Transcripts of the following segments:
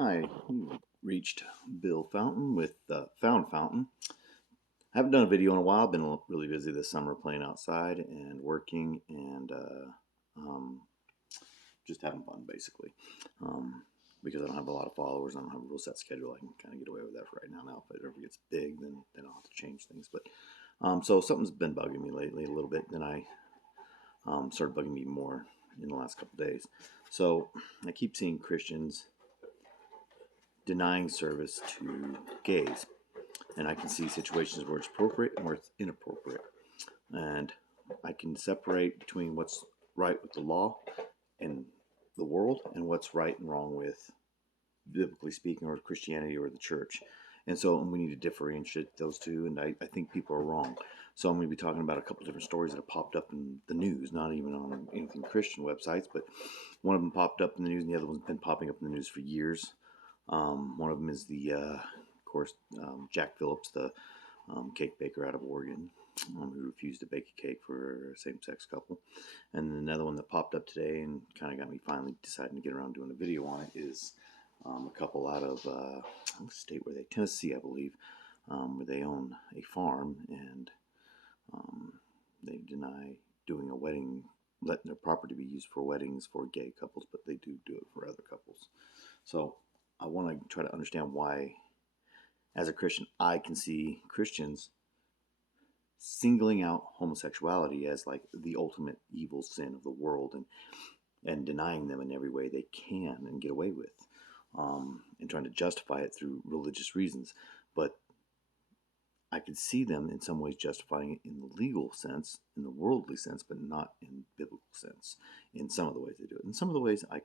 Hi, you reached Bill Fountain with Found Fountain. I haven't done a video in a while. I've been really busy this summer playing outside and working and um, just having fun, basically. Because I don't have a lot of followers, I don't have a real set schedule. I can kind of get away with that for right now. Now, if it ever gets big, then I'll have to change things. But so something's been bugging me lately a little bit. Then I started bugging me more in the last couple days. So I keep seeing Christians denying service to gays. And I can see situations where it's appropriate and where it's inappropriate. And I can separate between what's right with the law and the world and what's right and wrong with, biblically speaking, or Christianity or the church. And so we need to differentiate those two. And I think people are wrong. So I'm going to be talking about a couple of different stories that have popped up in the news, not even on anything Christian websites, but one of them popped up in the news and the other one's been popping up in the news for years. One of them is of course, Jack Phillips, the cake baker out of Oregon, who refused to bake a cake for a same-sex couple. And another one that popped up today and kind of got me finally deciding to get around doing a video on it is a couple out of what state were they? Tennessee, I believe, where they own a farm and they deny doing a wedding, letting their property be used for weddings for gay couples, but they do it for other couples. So I want to try to understand why, as a Christian, I can see Christians singling out homosexuality as like the ultimate evil sin of the world and denying them in every way they can and get away with, and trying to justify it through religious reasons. But I could see them in some ways justifying it in the legal sense, in the worldly sense, but not in biblical sense in some of the ways they do it. In some of the ways I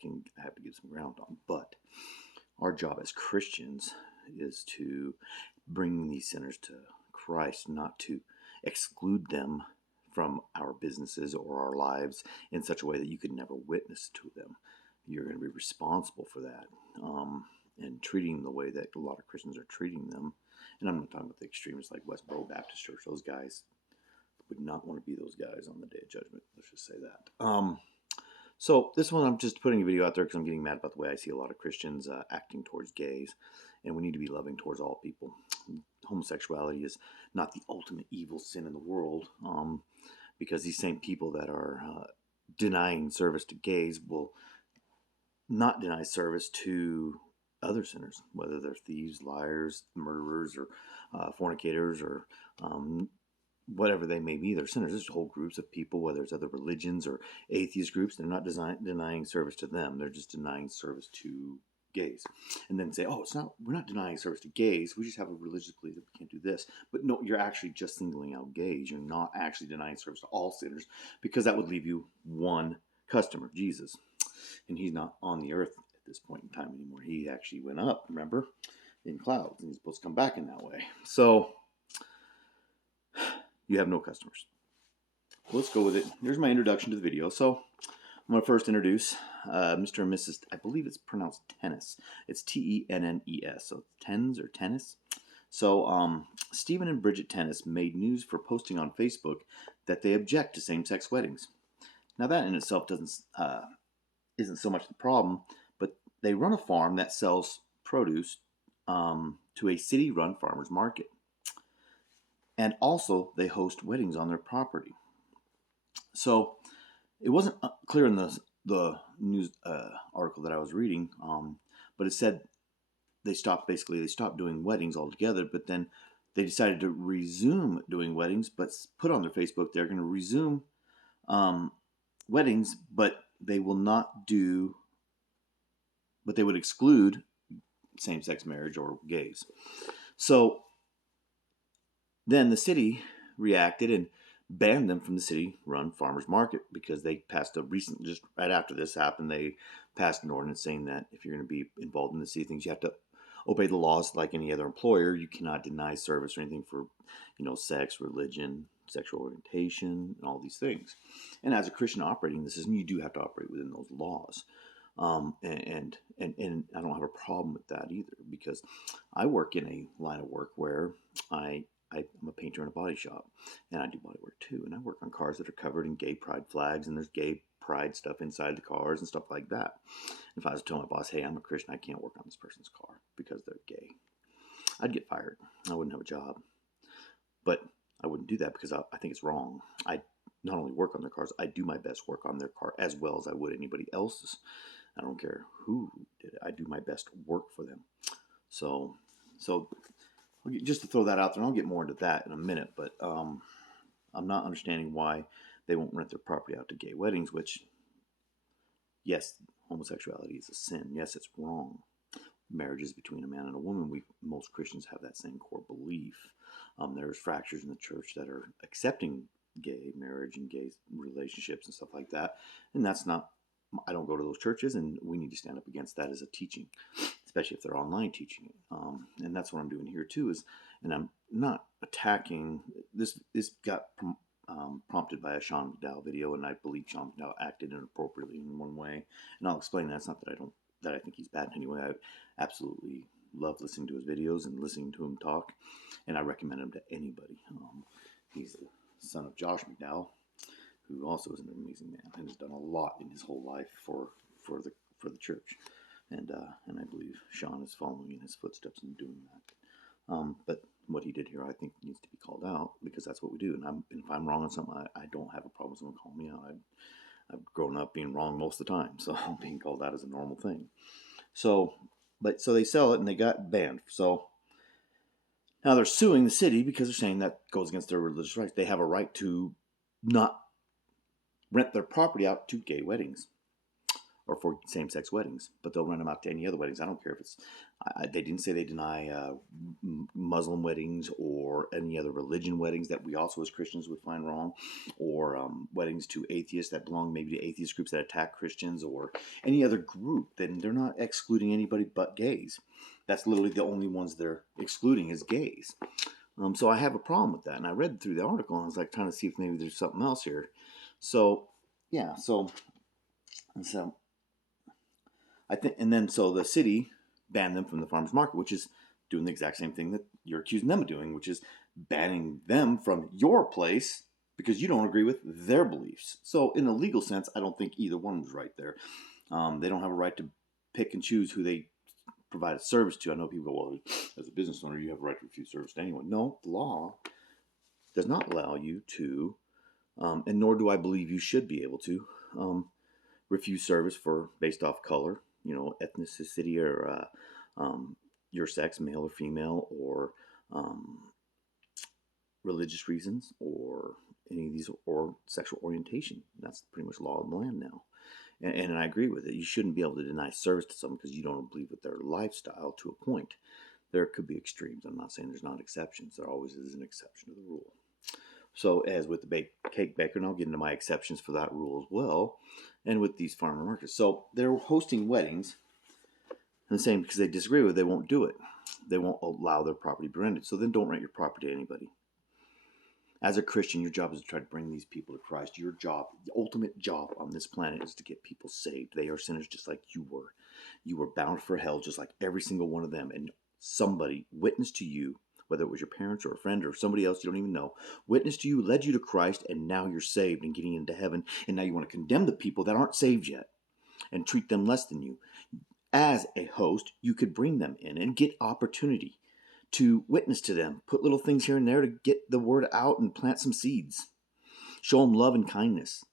have to give some ground on. But our job as Christians is to bring these sinners to Christ, not to exclude them from our businesses or our lives in such a way that you could never witness to them. You're going to be responsible for that, and treating them the way that a lot of Christians are treating them. And I'm not talking about the extremists like Westboro Baptist Church. Those guys would not want to be those guys on the day of judgment. Let's just say that. So this one, I'm just putting a video out there because I'm getting mad about the way I see a lot of Christians acting towards gays, and we need to be loving towards all people. Homosexuality is not the ultimate evil sin in the world, because these same people that are denying service to gays will not deny service to other sinners, whether they're thieves, liars, murderers, or fornicators, or whatever they may be. They're sinners. There's whole groups of people, whether it's other religions or atheist groups. They're not denying service to them. They're just denying service to gays. And then say, oh, we're not denying service to gays. We just have a religious belief that we can't do this. But no, you're actually just singling out gays. You're not actually denying service to all sinners, because that would leave you one customer, Jesus. And he's not on the earth at this point in time anymore. He actually went up, remember, in clouds, and he's supposed to come back in that way. So you have no customers. Let's go with it. Here's my introduction to the video. So I'm going to first introduce Mr. and Mrs. I believe it's pronounced Tennis. It's Tennes. So Tens or Tennis. So Stephen and Bridget Tennis made news for posting on Facebook that they object to same-sex weddings. Now that in itself isn't so much the problem, but they run a farm that sells produce to a city-run farmers market. And also, they host weddings on their property. So it wasn't clear in the news article that I was reading, but it said they stopped doing weddings altogether. But then they decided to resume doing weddings, but put on their Facebook they're going to resume weddings, but they will not do. But they would exclude same-sex marriage or gays. So then the city reacted and banned them from the city-run farmers market, because they passed just right after this happened, they passed an ordinance saying that if you're going to be involved in the city things, you have to obey the laws like any other employer. You cannot deny service or anything for, sex, religion, sexual orientation, and all these things. And as a Christian operating the system, you do have to operate within those laws. And I don't have a problem with that either, because I work in a line of work where I'm a painter in a body shop, and I do body work too, and I work on cars that are covered in gay pride flags, and there's gay pride stuff inside the cars and stuff like that. If I was to tell my boss, hey, I'm a Christian, I can't work on this person's car because they're gay, I'd get fired. I wouldn't have a job. But I wouldn't do that because I think it's wrong. I not only work on their cars, I do my best work on their car as well as I would anybody else's. I don't care who did it. I do my best work for them. So just to throw that out there, and I'll get more into that in a minute, but I'm not understanding why they won't rent their property out to gay weddings, which, yes, homosexuality is a sin. Yes, it's wrong. Marriage is between a man and a woman. Most Christians have that same core belief. There's fractures in the church that are accepting gay marriage and gay relationships and stuff like that, and that's not. I don't go to those churches, and we need to stand up against that as a teaching, especially if they're online teaching it. And that's what I'm doing here too. And I'm not attacking this. This got prompted by a Sean McDowell video, and I believe Sean McDowell acted inappropriately in one way. And I'll explain that. It's not that I think he's bad in any way. I absolutely love listening to his videos and listening to him talk, and I recommend him to anybody. He's the son of Josh McDowell, who also is an amazing man and has done a lot in his whole life for the church, and I believe Sean is following in his footsteps and doing that. But what he did here, I think, needs to be called out because that's what we do. And if I'm wrong on something, I don't have a problem with someone calling me out. I've grown up being wrong most of the time, so being called out is a normal thing. So they sell it and they got banned. So now they're suing the city because they're saying that goes against their religious rights. They have a right to not rent their property out to gay weddings or for same-sex weddings, but they'll rent them out to any other weddings. I don't care if it's, they didn't say they deny Muslim weddings or any other religion weddings that we also as Christians would find wrong, or weddings to atheists that belong maybe to atheist groups that attack Christians or any other group. Then they're not excluding anybody but gays. That's literally the only ones they're excluding is gays. So I have a problem with that. And I read through the article and I was like trying to see if maybe there's something else here. So, yeah, so I think, and then so the city banned them from the farmers market, which is doing the exact same thing that you're accusing them of doing, which is banning them from your place because you don't agree with their beliefs. So in a legal sense, I don't think either one was right there. They don't have a right to pick and choose who they provide a service to. I know people go, well, as a business owner, you have a right to refuse service to anyone. No, the law does not allow you to, and nor do I believe you should be able to, refuse service based off color, ethnicity, or your sex, male or female, or religious reasons, or any of these, or sexual orientation. That's pretty much law of the land now. And I agree with it. You shouldn't be able to deny service to someone because you don't believe with their lifestyle to a point. There could be extremes. I'm not saying there's not exceptions. There always is an exception to the rule. So as with the cake baker, and I'll get into my exceptions for that rule as well, and with these farmer markets. So they're hosting weddings, and the same because they disagree with it, they won't do it. They won't allow their property to be rented. So then don't rent your property to anybody. As a Christian, your job is to try to bring these people to Christ. Your job, the ultimate job on this planet, is to get people saved. They are sinners just like you were. You were bound for hell just like every single one of them. And somebody witnessed to you, whether it was your parents or a friend or somebody else you don't even know, witnessed to you, led you to Christ, and now you're saved and getting into heaven. And now you want to condemn the people that aren't saved yet and treat them less than you. As a host, you could bring them in and get opportunity to witness to them, put little things here and there to get the word out and plant some seeds. Show them love and kindness.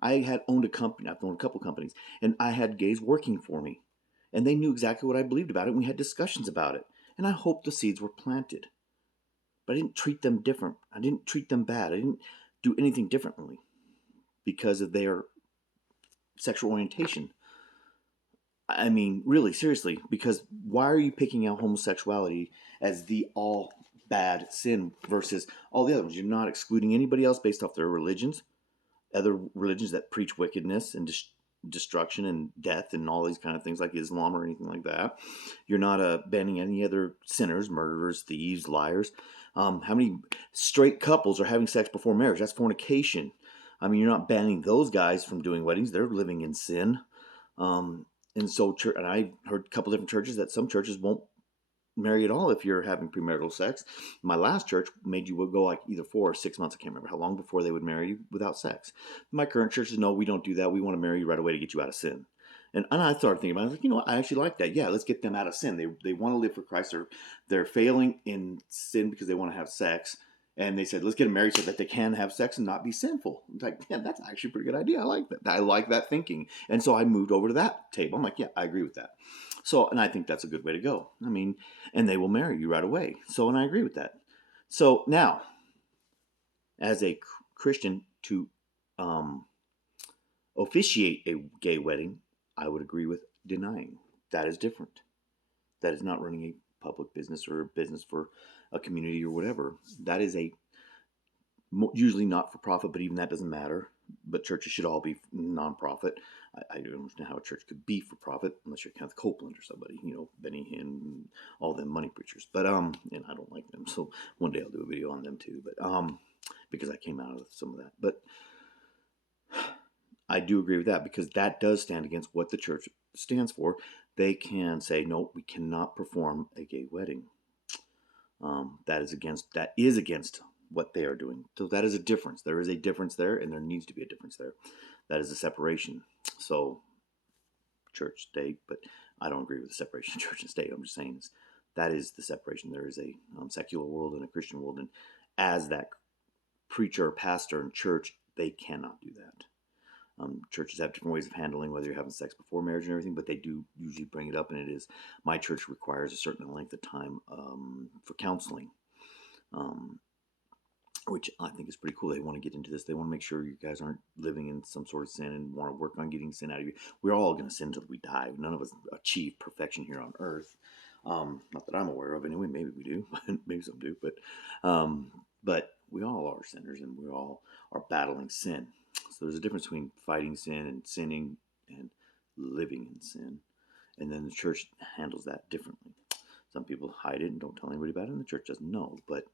I had owned a company, I've owned a couple companies, and I had gays working for me. And they knew exactly what I believed about it, and we had discussions about it. And I hoped the seeds were planted. But I didn't treat them different. I didn't treat them bad. I didn't do anything differently because of their sexual orientation. I mean, really, seriously, because why are you picking out homosexuality as the all bad sin versus all the other ones? You're not excluding anybody else based off their religions, other religions that preach wickedness and destruction and death and all these kind of things like Islam or anything like that. You're not banning any other sinners, murderers, thieves, liars. How many straight couples are having sex before marriage? That's fornication. I mean, you're not banning those guys from doing weddings. They're living in sin. And so, and I heard a couple different churches that some churches won't marry at all if you're having premarital sex. My last church made you go like either 4 or 6 months. I can't remember how long before they would marry you without sex. My current church is no, we don't do that. We want to marry you right away to get you out of sin. And I started thinking about it. I was like, you know what? I actually like that. Yeah, let's get them out of sin. They want to live for Christ. They're failing in sin because they want to have sex. And they said, let's get them married so that they can have sex and not be sinful. It's like, yeah, that's actually a pretty good idea. I like that. I like that thinking. And so I moved over to that table. I'm like, yeah, I agree with that. So, and I think that's a good way to go. I mean, and they will marry you right away. So, and I agree with that. So now, as a Christian, to um, officiate a gay wedding, I would agree with denying. That is different. That is not running a public business or a business for a community or whatever. That is a usually not for profit, but even that doesn't matter. But churches should all be nonprofit. I don't understand how a church could be for profit unless you're Kenneth Copeland or somebody, Benny Hinn, all them money preachers. But and I don't like them, so one day I'll do a video on them too. But because I came out of some of that. But I do agree with that because that does stand against what the church stands for. They can say, no, we cannot perform a gay wedding. That is against what they are doing. So that is a difference. There is a difference there, and there needs to be a difference there. That is a separation. So church, state, but I don't agree with the separation of church and state. I'm just saying that is the separation. There is a secular world and a Christian world, and as that preacher, pastor, and church, they cannot do that. Churches have different ways of handling whether you're having sex before marriage and everything, but they do usually bring it up, and it is, my church requires a certain length of time for counseling, which I think is pretty cool. They want to get into this. They want to make sure you guys aren't living in some sort of sin and want to work on getting sin out of you. We're all going to sin until we die. None of us achieve perfection here on earth. Not that I'm aware of anyway. Maybe we do. Maybe some do. But we all are sinners, and we all are battling sin. So there's a difference between fighting sin and sinning and living in sin. And then the church handles that differently. Some people hide it and don't tell anybody about it, and the church doesn't know. But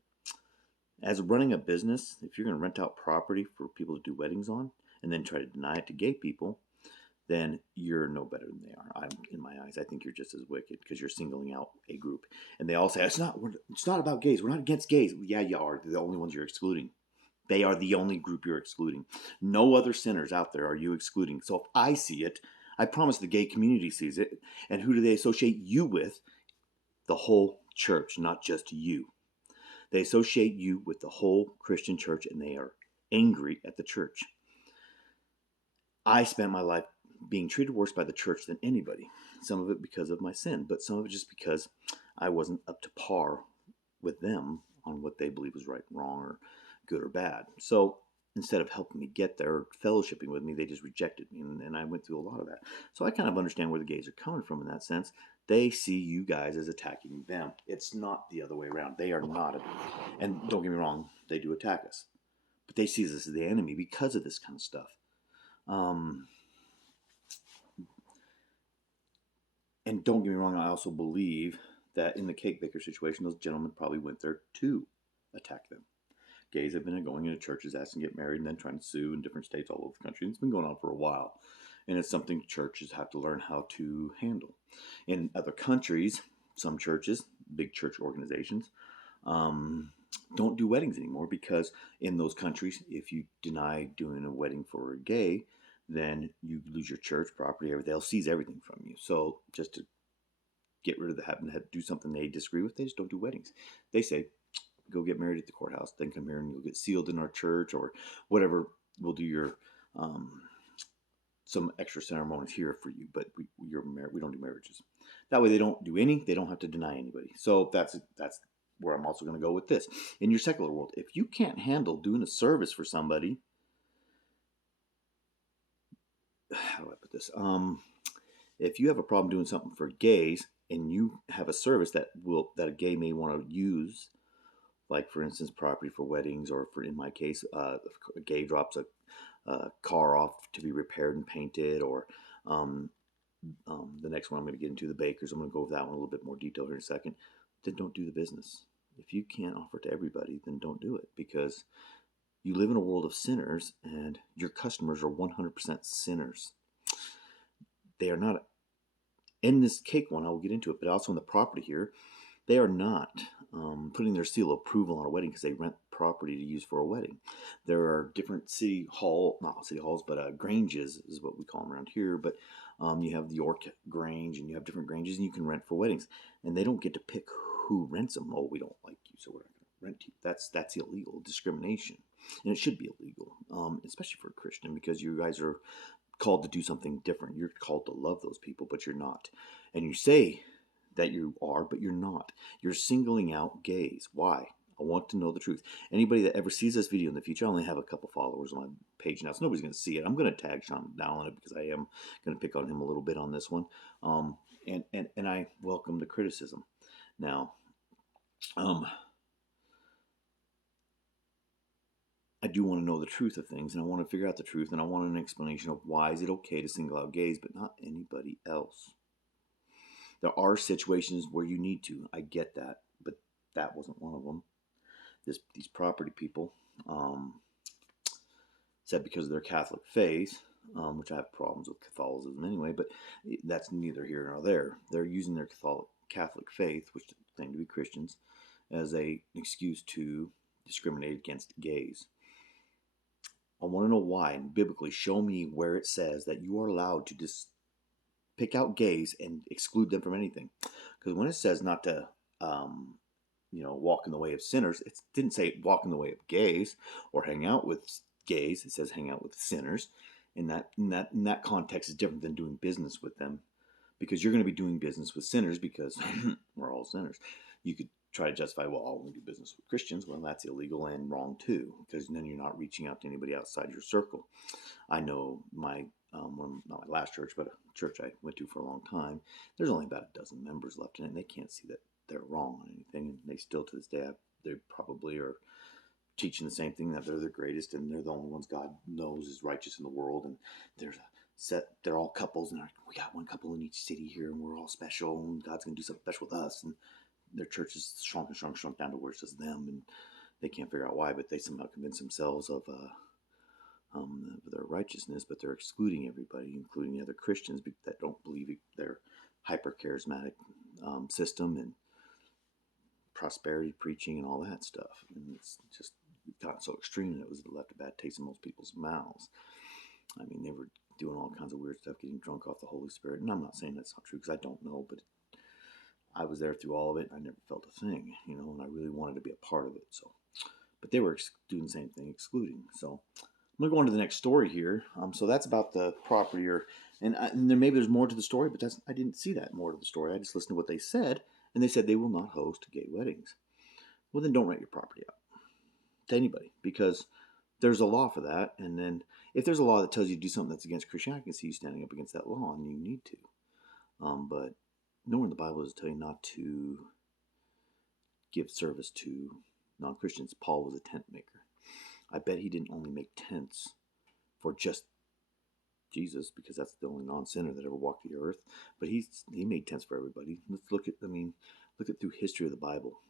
as running a business, if you're going to rent out property for people to do weddings on and then try to deny it to gay people, then you're no better than they are. In my eyes, I think you're just as wicked because you're singling out a group. And they all say, it's not about gays. We're not against gays. Yeah, you are. They're the only ones you're excluding. They are the only group you're excluding. No other sinners out there are you excluding. So if I see it, I promise the gay community sees it. And who do they associate you with? The whole church, not just you. They associate you with the whole Christian church, and they are angry at the church. I spent my life being treated worse by the church than anybody. Some of it because of my sin, but some of it just because I wasn't up to par with them on what they believe was right, wrong, or good or bad. So instead of helping me get there, or fellowshipping with me, they just rejected me, and I went through a lot of that. So I kind of understand where the gays are coming from in that sense. They see you guys as attacking them. It's not the other way around. They are not. And don't get me wrong, they do attack us. But they see us as the enemy because of this kind of stuff. And don't get me wrong, I also believe that in the cake baker situation, those gentlemen probably went there to attack them. Gays have been going into churches asking to get married and then trying to sue in different states all over the country. It's been going on for a while. And it's something churches have to learn how to handle. In other countries, some churches, big church organizations, don't do weddings anymore because in those countries, if you deny doing a wedding for a gay, then you lose your church property. They'll seize everything from you. So just to get rid of having to do something they disagree with, they just don't do weddings. They say, go get married at the courthouse, then come here and you'll get sealed in our church or whatever. We'll do your some extra ceremonies here for you, but we don't do marriages. That way they don't have to deny anybody. So that's where I'm also going to go with this. In your secular world, if you can't handle doing a service for somebody, how do I put this? If you have a problem doing something for gays and you have a service that a gay may want to use, like for instance, property for weddings, or for, in my case, a gay drops a car off to be repaired and painted, or the next one I'm going to get into, the bakers. I'm going to go over that one a little bit more detail here in a second. Then don't do the business. If you can't offer to everybody, then don't do it, because you live in a world of sinners, and your customers are 100% sinners. They are not. In this cake one, I will get into it, but also in the property here, They are not putting their seal of approval on a wedding because they rent property to use for a wedding. There are different not city halls, but granges is what we call them around here. But you have the York Grange, and you have different granges, and you can rent for weddings. And they don't get to pick who rents them. Oh, we don't like you, so we're not going to rent you. That's illegal discrimination, and it should be illegal, especially for a Christian, because you guys are called to do something different. You're called to love those people, but you're not. And you say that you are, but you're not. You're singling out gays. Why? I want to know the truth. Anybody that ever sees this video in the future, I only have a couple followers on my page now, so nobody's going to see it. I'm going to tag Sean down on it because I am going to pick on him a little bit on this one. And I welcome the criticism. Now, I do want to know the truth of things, and I want to figure out the truth, and I want an explanation of why is it okay to single out gays, but not anybody else. There are situations where you need to. I get that, but that wasn't one of them. These property people said because of their Catholic faith, which I have problems with Catholicism anyway, but that's neither here nor there. They're using their Catholic faith, which claim to be Christians, as an excuse to discriminate against gays. I want to know why, and biblically show me where it says that you are allowed to pick out gays and exclude them from anything. Because when it says not to, walk in the way of sinners, it didn't say walk in the way of gays or hang out with gays. It says hang out with sinners. In that context is different than doing business with them, because you're going to be doing business with sinners because we're all sinners. You could try to justify, well, I'll only do business with Christians. Well, that's illegal and wrong too, because then you're not reaching out to anybody outside your circle. I know not my last church, but a church I went to for a long time, there's only about a dozen members left in it, and they can't see that they're wrong on anything. And they still, to this day, they probably are teaching the same thing, that they're the greatest and they're the only ones God knows is righteous in the world. And they're all couples, and we got one couple in each city here, and we're all special, and God's going to do something special with us. And their church is shrunk down to where it's just them, and they can't figure out why, but they somehow convince themselves of their righteousness, but they're excluding everybody, including the other Christians that don't believe their hyper-charismatic system and prosperity preaching and all that stuff. And it's just gotten so extreme that it was left a bad taste in most people's mouths. I mean, they were doing all kinds of weird stuff, getting drunk off the Holy Spirit. And I'm not saying that's not true, because I don't know, but I was there through all of it, and I never felt a thing, and I really wanted to be a part of it. So, but they were doing the same thing, excluding. So I'm going to go on to the next story here. So that's about the property, and maybe there's more to the story, but I didn't see that more to the story. I just listened to what they said, and they said they will not host gay weddings. Well, then don't rent your property out to anybody, because there's a law for that. And then if there's a law that tells you to do something that's against Christianity, I can see you standing up against that law, and you need to. But nowhere in the Bible does it tell you not to give service to non-Christians. Paul was a tent maker. I bet he didn't only make tents for just Jesus, because that's the only non-sinner that ever walked the earth. But he made tents for everybody. Let's look at through history of the Bible.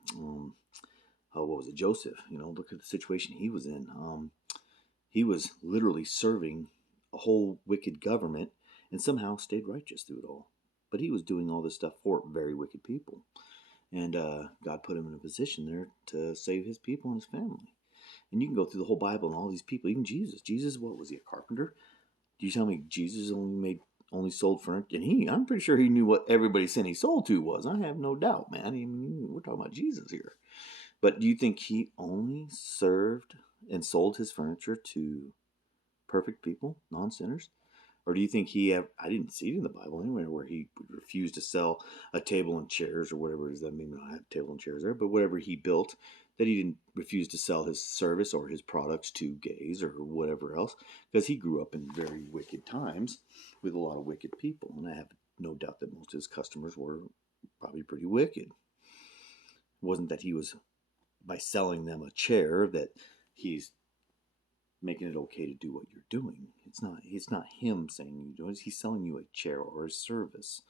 What was it, Joseph? Look at the situation he was in. He was literally serving a whole wicked government, and somehow stayed righteous through it all. But he was doing all this stuff for very wicked people. And God put him in a position there to save his people and his family. And you can go through the whole Bible and all these people, even Jesus. Jesus, what was he, a carpenter? Do you tell me Jesus only sold furniture? And I'm pretty sure he knew what everybody said he sold to was. I have no doubt, man. I mean, we're talking about Jesus here. But do you think he only served and sold his furniture to perfect people, non-sinners? Or do you think I didn't see it in the Bible anywhere where he refused to sell a table and chairs or whatever it is. That may not have table and chairs there, but whatever he built, that he didn't refuse to sell his service or his products to gays or whatever else, because he grew up in very wicked times with a lot of wicked people. And I have no doubt that most of his customers were probably pretty wicked. It wasn't that he was, by selling them a chair, that he's making it okay to do what you're doing. It's not him saying you do it. He's selling you a chair or a service.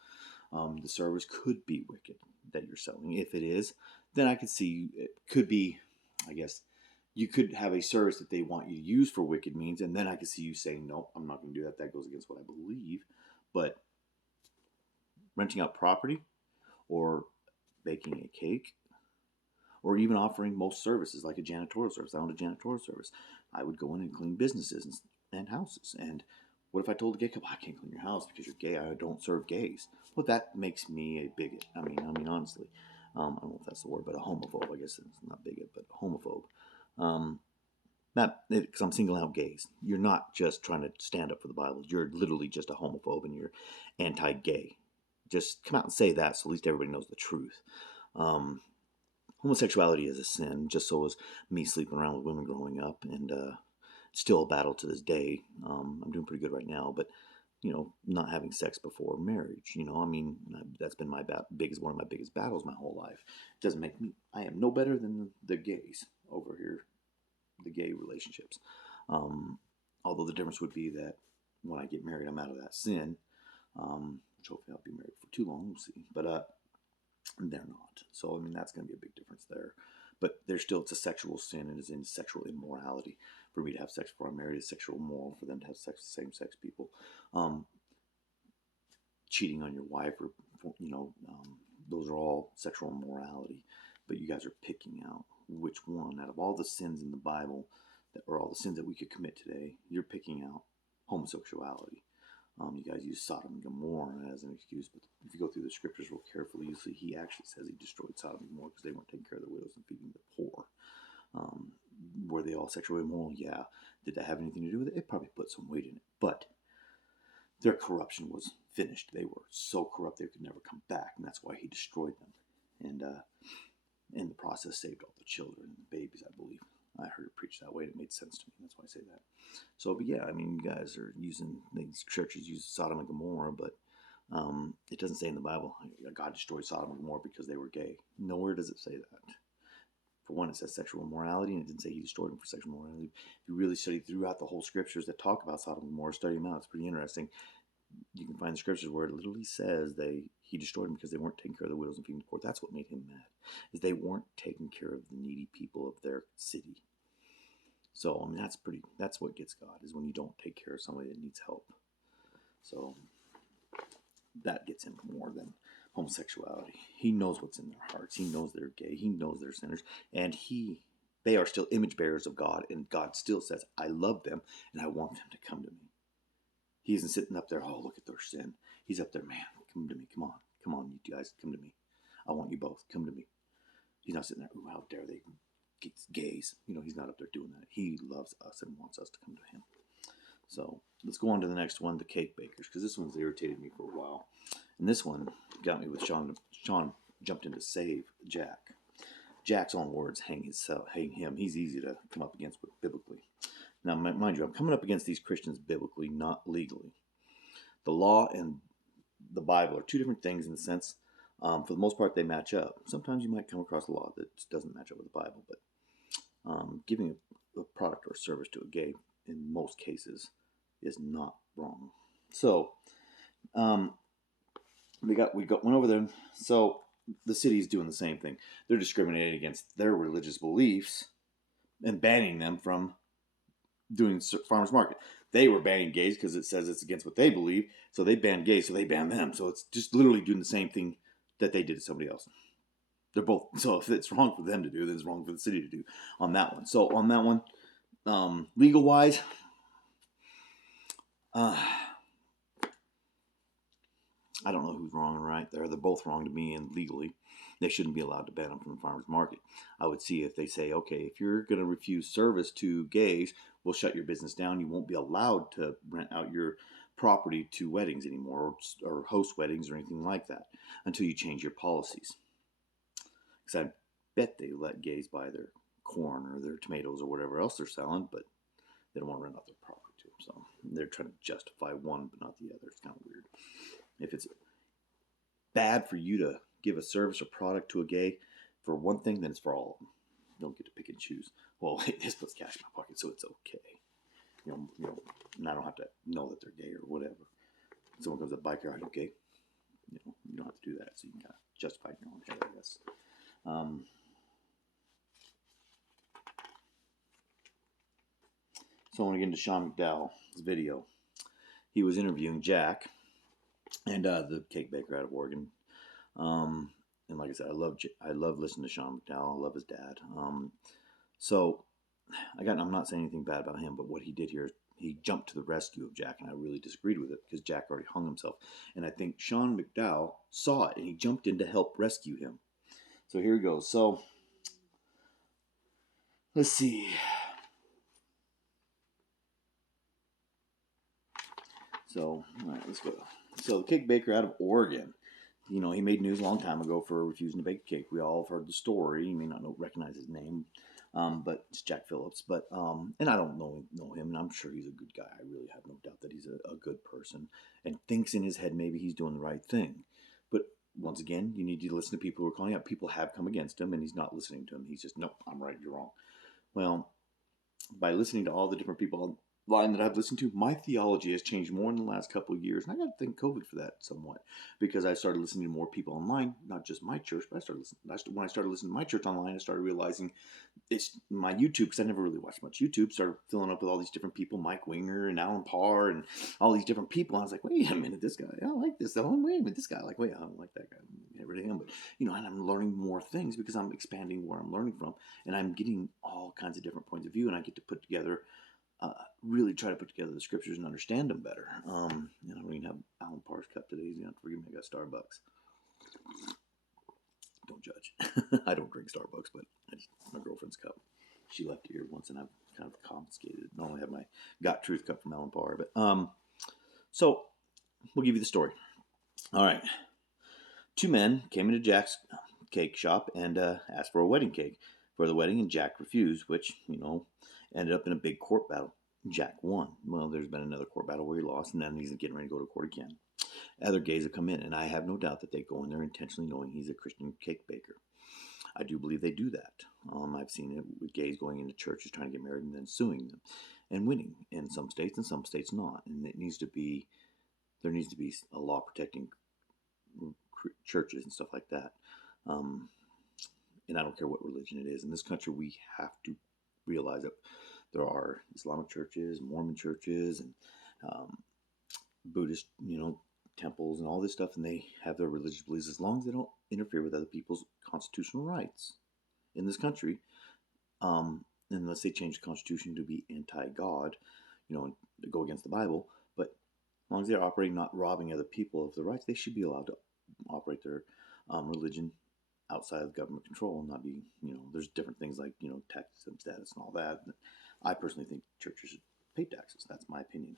The service could be wicked that you're selling. If it is, then I could see it could be, I guess, you could have a service that they want you to use for wicked means, and then I could see you saying, no, I'm not going to do that. That goes against what I believe. But renting out property or baking a cake, or even offering most services like a janitorial service. I owned a janitorial service. I would go in and clean businesses and houses. And what if I told a gay couple, I can't clean your house because you're gay? I don't serve gays. Well, that makes me a bigot. I mean, honestly, I don't know if that's the word, but a homophobe. I guess it's not bigot, but homophobe. Not because I'm singling out gays. You're not just trying to stand up for the Bible. You're literally just a homophobe and you're anti-gay. Just come out and say that, so at least everybody knows the truth. Homosexuality is a sin, just so was me sleeping around with women growing up, and it's still a battle to this day. I'm doing pretty good right now, but not having sex before marriage. I mean, that's been my one of my biggest battles my whole life. It doesn't make me. I am no better than the gays over here, the gay relationships. Although the difference would be that when I get married, I'm out of that sin. Which hopefully I'll be married for too long. We'll see, but they're not. So I mean, that's going to be a big difference there. But there's still, it's a sexual sin, and it's in sexual immorality. For me to have sex before I'm married is sexual immoral. For them to have sex with same-sex people, cheating on your wife, or those are all sexual immorality. But you guys are picking out which one out of all the sins in the Bible, or all the sins that we could commit today. You're picking out homosexuality. You guys use Sodom and Gomorrah as an excuse, but if you go through the scriptures real carefully, you see he actually says he destroyed Sodom and Gomorrah because they weren't taking care of the widows and feeding the poor. Were they all sexually immoral? Yeah. Did that have anything to do with it? It probably put some weight in it, but their corruption was finished. They were so corrupt they could never come back, and that's why he destroyed them. And in the process, saved all the children and the babies, I believe. I heard it preached that way, and it made sense to me. That's why I say that. So, but yeah, I mean, you guys are using, these churches use Sodom and Gomorrah, but it doesn't say in the Bible God destroyed Sodom and Gomorrah because they were gay. Nowhere does it say that. For one, it says sexual immorality, and it didn't say he destroyed them for sexual immorality. If you really study throughout the whole scriptures that talk about Sodom and Gomorrah, study them out. It's pretty interesting. You can find the scriptures where it literally says he destroyed them because they weren't taking care of the widows and feeding the poor. That's what made him mad, is they weren't taking care of the needy people of their city. So I mean, that's what gets God, is when you don't take care of somebody that needs help. So that gets him more than homosexuality. He knows what's in their hearts. He knows they're gay. He knows they're sinners, and they are still image bearers of God, and God still says, I love them and I want them to come to me. He isn't sitting up there, oh, look at their sin. He's up there, man, come to me. Come on, you guys, come to me. I want you both. Come to me. He's not sitting there, ooh, how dare they, gays. He's not up there doing that. He loves us and wants us to come to him. So let's go on to the next one, the cake bakers, because this one's irritated me for a while. And this one got me with Sean. Sean jumped in to save Jack. Jack's own words hang him. He's easy to come up against biblically. Now, mind you, I'm coming up against these Christians biblically, not legally. The law and the Bible are two different things in the sense. For the most part, they match up. Sometimes you might come across a law that doesn't match up with the Bible, but giving a product or service to a gay, in most cases, is not wrong. So, we went over there. So the city's doing the same thing. They're discriminating against their religious beliefs and banning them from doing farmers market. They were banning gays because it says it's against what they believe. So they banned gays, so they banned them. So it's just literally doing the same thing that they did to somebody else. They're both. So if it's wrong for them to do, then it's wrong for the city to do on that one. So on that one, legal wise, I don't know who's wrong and right there. They're both wrong to me, and legally, they shouldn't be allowed to ban them from the farmers market. I would see if they say, okay, if you're going to refuse service to gays, we'll shut your business down. You won't be allowed to rent out your property to weddings anymore, or host weddings or anything like that, until you change your policies. Because I bet they let gays buy their corn or their tomatoes or whatever else they're selling, but they don't want to rent out their property to them. So they're trying to justify one but not the other. It's kind of weird. If it's bad for you to give a service or product to a gay for one thing, then it's for all of them. You don't get to pick and choose. Well, this puts cash in my pocket, so it's okay. And I don't have to know that they're gay or whatever. If someone comes up, biker, are you gay? You don't have to do that, so you can kind of justify it in your own head, I guess. So I want to get into Sean McDowell's video. He was interviewing Jack, and the cake baker out of Oregon. and like I said, I love listening to Sean McDowell. I love his dad. So again, I'm not saying anything bad about him, but what he did here, he jumped to the rescue of Jack, and I really disagreed with it because Jack already hung himself. And I think Sean McDowell saw it, and he jumped in to help rescue him. So here he goes. So let's see. So all right, let's go. So the cake baker out of Oregon. You know, he made news a long time ago for refusing to bake a cake. We all have heard the story. You may not recognize his name, but it's Jack Phillips. But and I don't know him, and I'm sure he's a good guy. I really have no doubt that he's a good person and thinks in his head maybe he's doing the right thing. But once again, you need to listen to people who are calling out. People have come against him, and he's not listening to him. He's just, nope, I'm right, you're wrong. Well, by listening to all the different people online that I've listened to, my theology has changed more in the last couple of years, and I got to thank COVID for that somewhat, because I started listening to more people online, not just my church, but when I started listening to my church online, I started realizing it's my YouTube, because I never really watched much YouTube, started filling up with all these different people, Mike Winger and Alan Parr and all these different people. And I was like, wait a minute, this guy, I like this. Oh, wait a minute, this guy, like, wait, I don't like that guy. Get rid of him. But, you know, and I'm learning more things because I'm expanding where I'm learning from, and I'm getting all kinds of different points of view, and I get to put together really try to put together the scriptures and understand them better. And I don't even have Alan Parr's cup today. He's going to have to forgive me. I got Starbucks. Don't judge. I don't drink Starbucks, but my girlfriend's cup. She left it here once, and I've kind of confiscated it. I only have my Got Truth cup from Alan Parr. But so we'll give you the story. All right. Two men came into Jack's cake shop and asked for a wedding cake for the wedding, and Jack refused, which, you know, ended up in a big court battle. Jack won. Well, there's been another court battle where he lost, and then he's getting ready to go to court again. Other gays have come in, and I have no doubt that they go in there intentionally knowing he's a Christian cake baker. I do believe they do that. I've seen it with gays going into churches trying to get married and then suing them and winning in some states and some states not. And there needs to be a law protecting churches and stuff like that. And I don't care what religion it is. In this country, we have to realize that there are Islamic churches, Mormon churches, and Buddhist, you know, temples and all this stuff, and they have their religious beliefs as long as they don't interfere with other people's constitutional rights in this country. Unless they change the Constitution to be anti-God, you know, and go against the Bible. But as long as they're operating, not robbing other people of their rights, they should be allowed to operate their religion outside of government control and not be, you know, there's different things like, you know, tax status and all that. I personally think churches should pay taxes. That's my opinion.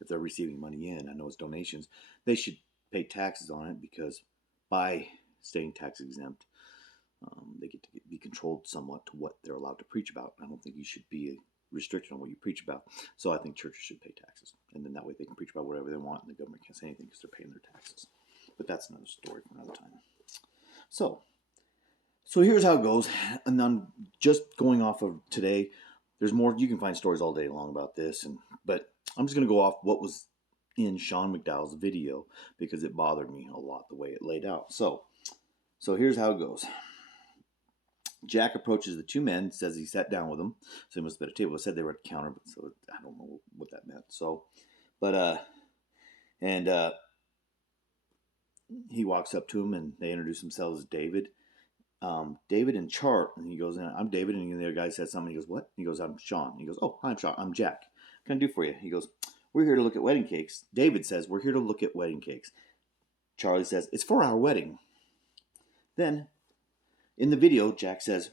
If they're receiving money in, I know it's donations, they should pay taxes on it, because by staying tax exempt, they get to be controlled somewhat to what they're allowed to preach about. I don't think you should be restricted on what you preach about. So I think churches should pay taxes, and then that way they can preach about whatever they want, and the government can't say anything because they're paying their taxes. But that's another story for another time. So here's how it goes, and I'm just going off of today. There's more. You can find stories all day long about this, but I'm just going to go off what was in Sean McDowell's video because it bothered me a lot the way it laid out. So here's how it goes. Jack approaches the two men, says he sat down with them, so he must have been at a table. It said they were at the counter, but so I don't know what that meant. So, but he walks up to him, and they introduce themselves as David. David and Chart, and he goes, I'm David, and the other guy says something. He goes, what? He goes, I'm Sean. He goes, oh, hi, I'm Sean. I'm Jack. What can I do for you? He goes, we're here to look at wedding cakes. David says, we're here to look at wedding cakes. Charlie says, it's for our wedding. Then, in the video, Jack says,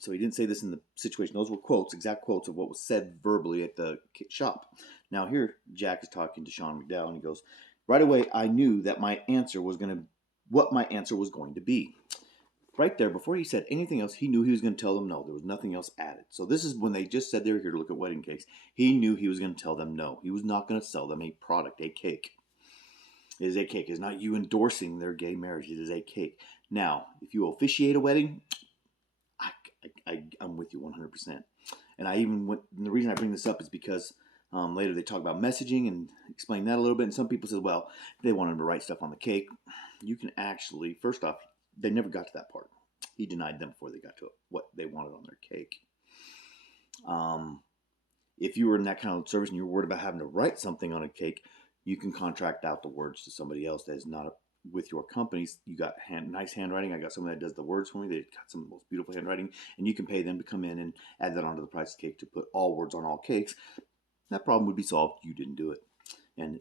so he didn't say this in the situation. Those were quotes, exact quotes of what was said verbally at the shop. Now here, Jack is talking to Sean McDowell, and he goes, right away, I knew that what my answer was going to be. Right there, before he said anything else, he knew he was going to tell them no. There was nothing else added. So this is when they just said they were here to look at wedding cakes. He knew he was going to tell them no. He was not going to sell them a product, a cake. It is a cake. It is not you endorsing their gay marriage. It is a cake. Now, if you officiate a wedding, I'm with you 100%. And and the reason I bring this up is because later they talk about messaging and explain that a little bit. And some people said, well, they want him to write stuff on the cake. You can actually, first off, they never got to that part. He denied them before they got to what they wanted on their cake. If you were in that kind of service and you were worried about having to write something on a cake, you can contract out the words to somebody else that is not with your companies, you got nice handwriting. I got someone that does the words for me. They got some of the most beautiful handwriting, and you can pay them to come in and add that onto the price of the cake to put all words on all cakes. That problem would be solved. You didn't do it, and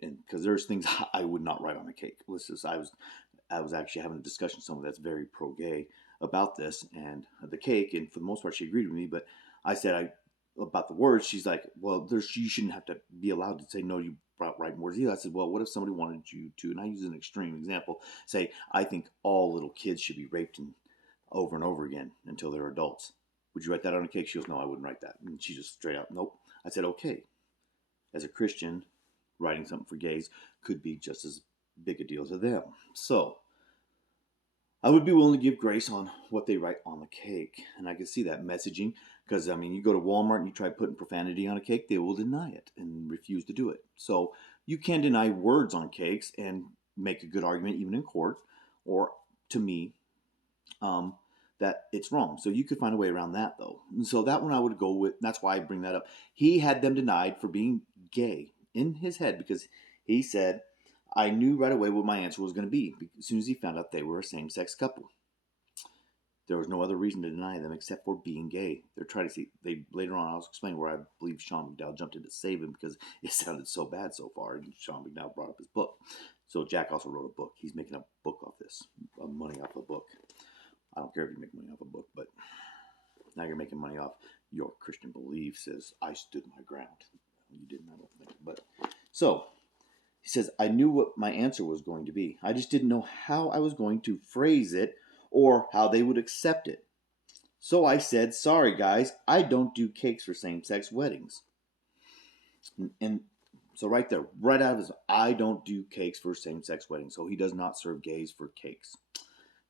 because there's things I would not write on a cake. I was actually having a discussion with someone that's very pro gay about this and the cake, and for the most part, she agreed with me. But I said about the words. She's like, "Well, you shouldn't have to be allowed to say no. You write words either." I said, "Well, what if somebody wanted you to?" And I use an extreme example. Say, I think all little kids should be raped over and over again until they're adults. Would you write that on a cake? She goes, "No, I wouldn't write that." And she just straight out, "Nope." I said, "Okay." As a Christian, writing something for gays could be just as big a deal to them. So I would be willing to give grace on what they write on the cake. And I can see that messaging because, I mean, you go to Walmart and you try putting profanity on a cake, they will deny it and refuse to do it. So you can deny words on cakes and make a good argument even in court, or to me, that it's wrong. So you could find a way around that, though. And so that one I would go with. That's why I bring that up. He had them denied for being gay in his head because he said, I knew right away what my answer was going to be as soon as he found out they were a same-sex couple. There was no other reason to deny them except for being gay. They're trying to see. They later on, I'll explain where I believe Sean McDowell jumped in to save him because it sounded so bad so far. And Sean McDowell brought up his book. So Jack also wrote a book. He's making a book off this, money off a book. I don't care if you make money off a book, but now you're making money off your Christian belief. Says I stood my ground. You didn't, I don't think. But so he says, I knew what my answer was going to be. I just didn't know how I was going to phrase it or how they would accept it. So I said, sorry guys, I don't do cakes for same-sex weddings. And so right there, right out of his, I don't do cakes for same-sex weddings. So he does not serve gays for cakes.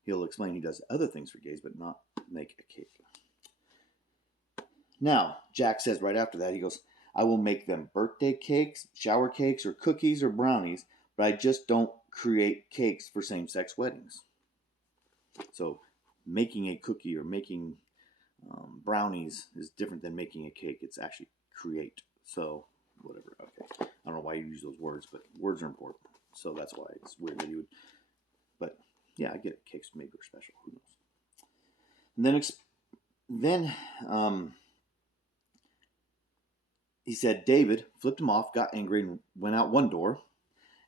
He'll explain he does other things for gays, but not make a cake. Now, Jack says right after that, he goes, I will make them birthday cakes, shower cakes, or cookies or brownies, but I just don't create cakes for same-sex weddings. So making a cookie or making brownies is different than making a cake. It's actually create. So whatever. Okay. I don't know why you use those words, but words are important. So that's why it's weird that you would. But yeah, I get it. Cakes maybe are special. Who knows? And then he said David flipped him off, got angry, and went out one door.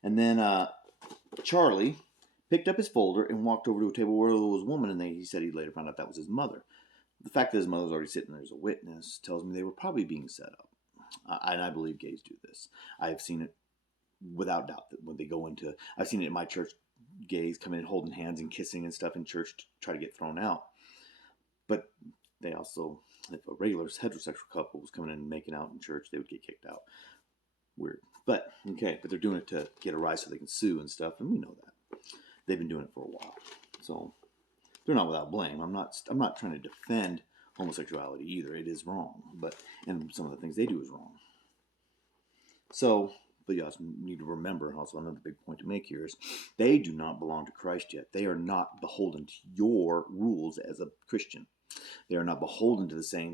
And then Charlie picked up his folder and walked over to a table where there was a woman, and he said he later found out that was his mother. The fact that his mother was already sitting there as a witness tells me they were probably being set up. And I believe gays do this. I have seen it without doubt that when they go into, I've seen it in my church, gays come in holding hands and kissing and stuff in church to try to get thrown out. But they also, if a regular heterosexual couple was coming in and making out in church, they would get kicked out. Weird. But, okay, but they're doing it to get a rise so they can sue and stuff, and we know that. They've been doing it for a while. So they're not without blame. I'm not trying to defend homosexuality either. It is wrong. And some of the things they do is wrong. So, but you also need to remember, also another big point to make here is they do not belong to Christ yet. They are not beholden to your rules as a Christian. They are not beholden to the same